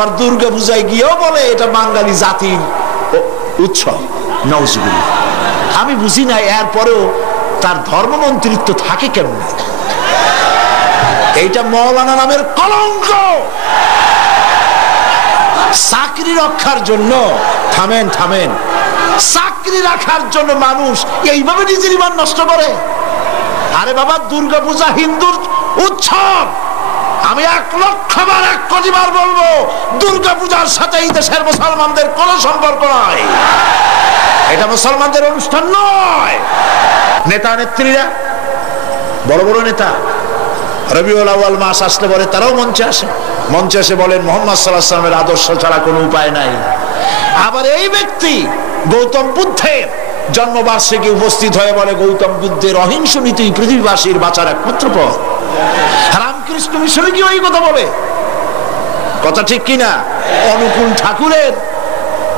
আবার দুর্গা পূজায় গিয়েও বলে এটা বাঙালি জাতির উৎসব। নাউজুবিল্লাহ। আমি বুঝি না এরপরেও তার ধর্মমন্ত্রিত্ব থাকে কেমন। এইটা মৌলানা নামের কলঙ্ক। চাকরি রক্ষার জন্য থামেন থামেন, চাকরি রাখার জন্য মানুষ এইভাবে নিজের ঈমান নষ্ট করে। আরে বাবা, দুর্গা পূজা হিন্দুর উৎসব। আমি 1,00,000 বার 1 কোটি বার বলবো, দুর্গা পূজার সাথে এই দেশের মুসলমানদের কোনো সম্পর্ক নয়। এটা মুসলমানদের অনুষ্ঠান নয়। নেতা নেত্রীরা, বড় বড় নেতা রবিউল আউয়াল মাস আসলে বলে তারাও মঞ্চে আসে, মঞ্চে এসে বলেন মুহাম্মদ সাল্লাল্লাহু আলাইহি ওয়াসাল্লামের আদর্শ ছাড়া কোনো উপায় নাই। আবার এই ব্যক্তি গৌতম বুদ্ধের জন্মবার্ষিকী উপস্থিত হয়ে বলে গৌতম বুদ্ধের অহিংস নীতি পৃথিবীবাসীর বাঁচার একমাত্র পথ। রামকৃষ্ণ মিশনে কি ওই কথা বলে? কথা ঠিক কিনা? অনুকূল ঠাকুরের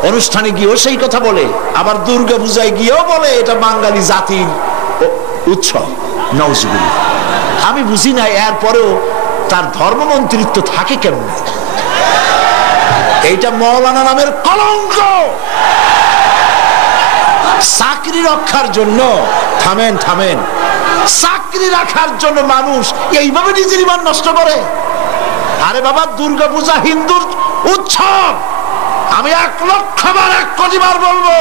অনুষ্ঠানে গিয়েও সেই কথা বলে। আবার দুর্গা পূজায় গিয়েও বলে এটা বাঙালি জাতির উৎসব। নাউজুবিল্লাহ। আমি বুঝি না এরপরেও তার ধর্মমন্ত্রিত্ব থাকে কেমন। এইটা মৌলানা নামের কলঙ্ক। চাকরি রক্ষার জন্য থামেন থামেন, চাকরি রাখার জন্য মানুষ এইভাবে নিজের ঈমান নষ্ট করে। আরে বাবা, দুর্গা পূজা হিন্দুর উৎসব। আমি 1,00,000 বার 1 কোটি বার বলবো,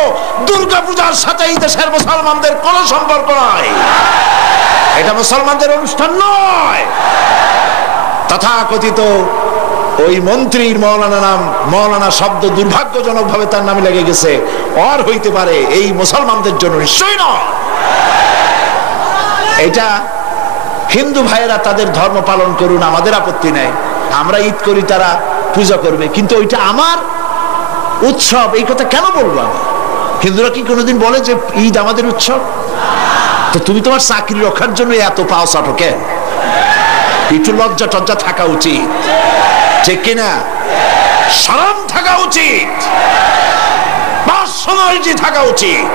দুর্গা পূজার সাথে এই দেশের মুসলমানদের কোনো সম্পর্ক নয়। এটা মুসলমানদের অনুষ্ঠান নয়। তথাকথিত ওই মন্ত্রীর মৌলানা নাম, মৌলানা শব্দ দুর্ভাগ্যজনক ভাবে তার নামে লেগে গেছে। আর হইতে পারে এই মুসলমানদের জন্য নিশ্চয়ই নয়। এটা হিন্দু ভাইয়েরা তাদের ধর্ম পালন করুন, আমাদের আপত্তি নাই। আমরা ঈদ করি, তারা পূজা করবে, কিন্তু ওইটা আমার উৎসব। এই কথা কেন বলবো আমি? হিন্দুরা কি কোনোদিন বলে যে ঈদ আমাদের উৎসব? তো তুমি তোমার চাকরি রক্ষার জন্য এত পাও চাটো কেন? একটু লজ্জা টজ্জা থাকা উচিত, ঠিক কিনা? শরম থাকা উচিত, পার্সোনালিটি থাকা উচিত।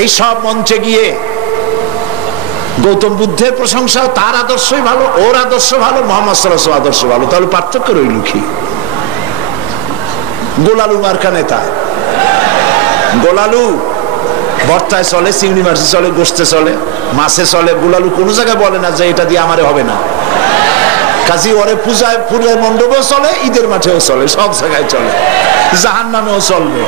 এই সব মঞ্চে গিয়ে গৌতম বুদ্ধের প্রশংসা, তার আদর্শই ভালো, ওর আদর্শ ভালো, মুহাম্মদ সাল্লাল্লাহু আলাইহি ওয়াসাল্লাম আদর্শ ভালো, তাহলে পার্থক্য রইল কি? গোলালু মার্কা নেতা, গোলালু ভর্তায় চলে, চিংড়ি মাছে চলে, গোস্তে চলে, মাছে চলে। গোলালু কোনো জায়গায় বলে না যে এটা দিয়ে আমারে হবে না। কাজী ওরে পূজায় ফুলের মণ্ডপেও চলে, ঈদের মাঠেও চলে, সব জায়গায় চলে, জাহান্নামেও চলবে।